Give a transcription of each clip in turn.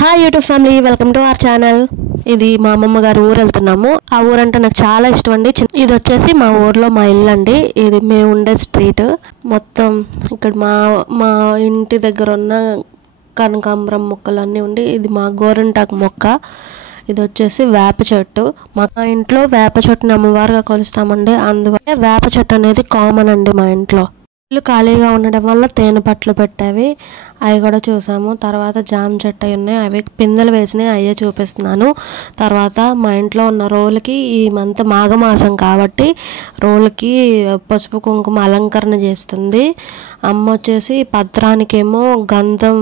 Hi YouTube family, welcome to our channel. ఇది మా అమ్మమ్మ గారి ఊరు వెళ్తున్నాము. ఆ ఊరంటే నాకు చాలా ఇష్టం అండి. ఇది వచ్చేసి మా ఊర్లో మా ఇల్లు అండి. ఇది మేము ఉండే స్ట్రీట్. మొత్తం ఇక్కడ మా ఇంటి దగ్గర ఉన్న కనకాంబరం మొక్కలు అన్నీ ఉండి, ఇది మా గోరింటాకు మొక్క. ఇది వచ్చేసి వేప చెట్టు. మా ఇంట్లో వేప చెట్టుని అమ్మవారుగా కొలుస్తామండి. అందువల్ల వేప చెట్టు అనేది కామన్ అండి మా ఇంట్లో. ఇల్లు ఖాళీగా ఉండడం వల్ల తేనె పట్లు పెట్టేవి, అవి కూడా చూసాము. తర్వాత జామ చెట్టు అవి ఉన్నాయి, అవి పిందెలు వేసినాయి, అయ్యే చూపిస్తున్నాను. తర్వాత మా ఇంట్లో ఉన్న రోలుకి ఈ మంత్ మాఘమాసం కాబట్టి రోలుకి పసుపు కుంకుమ అలంకరణ చేస్తుంది. అమ్మ వచ్చేసి పత్రానికేమో గంధం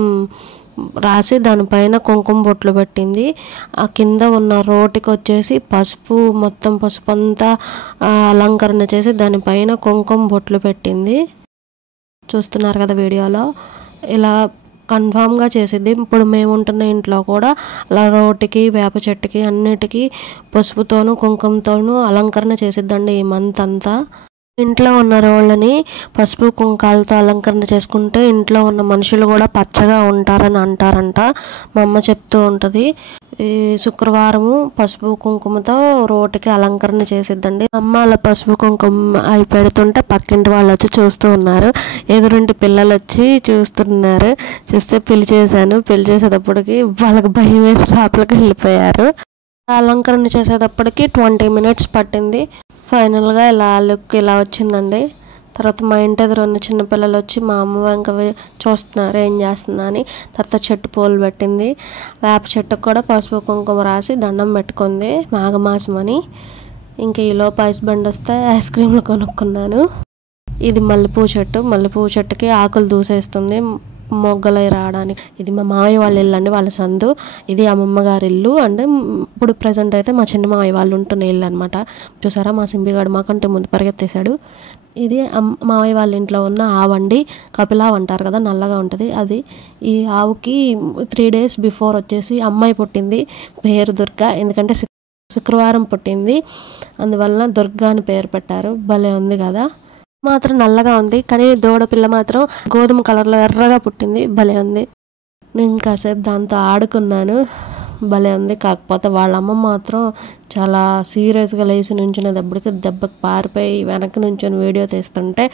రాసి దానిపైన కుంకుమ బొట్లు పెట్టింది. ఆ కింద ఉన్న రోటికి వచ్చేసి మొత్తం పసుపు అంతా అలంకరణ చేసి దానిపైన కుంకుమ బొట్లు పెట్టింది. చూస్తున్నారు కదా వీడియోలో. ఇలా కన్ఫామ్గా చేసిద్ది. ఇప్పుడు మేము ఉంటున్న ఇంట్లో కూడా అలా రోటికి వేప చెట్టుకి అన్నిటికీ పసుపుతోనూ కుంకుమతోనూ అలంకరణ చేసిద్దండి ఈ మంత్ అంతా. ఇంట్లో ఉన్న రోళ్ళని పసుపు కుంకాలతో అలంకరణ చేసుకుంటే ఇంట్లో ఉన్న మనుషులు కూడా పచ్చగా ఉంటారని అంటారంట. మా అమ్మ చెప్తూ ఉంటుంది. ఈ శుక్రవారము పసుపు కుంకుమతో రోటికి అలంకరణ చేసిద్దండి. అమ్మ అలా పసుపు కుంకుమ అవి పెడుతుంటే పక్కింటి వాళ్ళు వచ్చి చూస్తూ ఉన్నారు. ఎదురింటి పిల్లలు వచ్చి చూస్తున్నారు. చూస్తే పెళ్లి చేసేటప్పటికి వాళ్ళకి భయం వేసి లోపలికి వెళ్ళిపోయారు. అలంకరణ చేసేటప్పటికి 20 minutes పట్టింది. ఫైనల్గా ఇలా లుక్ ఇలా వచ్చిందండి. తర్వాత మా ఇంటి ఎదురు ఉన్న చిన్నపిల్లలు వచ్చి మా అమ్మ వెంక చూస్తున్నారు ఏం చేస్తుందా అని. తర్వాత చెట్టు పూలు పెట్టింది. వేప చెట్టుకు కూడా పసుపు కుంకుమ రాసి దండం పెట్టుకుంది మాఘమాసం అని. ఇంకా ఈలోపు ఐస్ బండి వస్తే ఐస్ క్రీమ్లు కొనుక్కున్నాను. ఇది మల్లెపూ చెట్టు. మల్లెపూ చెట్టుకి ఆకులు దూసేస్తుంది మొగ్గలై రావడానికి. ఇది మా మావయ్య వాళ్ళ ఇల్లు అండి, వాళ్ళ సందు. ఇది అమ్మమ్మ గారి ఇల్లు. అంటే ఇప్పుడు ప్రజెంట్ అయితే మా చిన్న మావయ్య వాళ్ళు ఉంటున్న ఇల్లు అనమాట. చూసారా మా సింబిగాడు మాకంటే ముందు పరిగెత్తేశాడు. ఇది మావయ్య వాళ్ళ ఇంట్లో ఉన్న ఆవండి. కపిలావ్ అంటారు కదా, నల్లగా ఉంటుంది అది. ఈ ఆవుకి 3 days బిఫోర్ వచ్చేసి అమ్మాయి పుట్టింది. పేరు దుర్గా. ఎందుకంటే శుక్రవారం పుట్టింది, అందువలన దుర్గా అని పేరు పెట్టారు. భలే ఉంది కదా. మాత్రం నల్లగా ఉంది, కానీ దూడ పిల్ల మాత్రం గోధుమ కలర్లో ఎర్రగా పుట్టింది. భలే ఉంది. నేను కాసేపు దాంతో ఆడుకున్నాను. భలే ఉంది. కాకపోతే వాళ్ళ అమ్మ మాత్రం చాలా సీరియస్గా లేచి నుంచునేటప్పటికి దెబ్బకి పారిపోయి వెనక్కి నుంచొని వీడియో తీస్తుంటే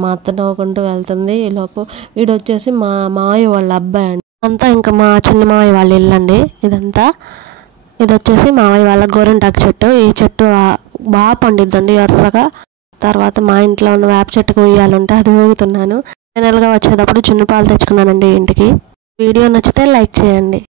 మా అత్త నవ్వుకుంటూ వెళ్తుంది. ఈలోపు వీడు వచ్చేసి మా మావయ్య వాళ్ళ అబ్బాయి అండి. అంతా ఇంకా మా చిన్న మావయ్య వాళ్ళ ఇల్లు అండి ఇదంతా. ఇది వచ్చేసి మావయ్య వాళ్ళ గోరింటాకు చెట్టు. ఈ చెట్టు బాగా పండిద్దండి ఎర్రగా. తర్వాత మా ఇంట్లో ఉన్న వేప చెట్టుకు ఉయ్యాలంటే అది ఊగుతున్నాను. ఫైనల్గా వచ్చేటప్పుడు జున్ను పాలు తెచ్చుకున్నానండి ఇంటికి. వీడియో నచ్చితే లైక్ చేయండి.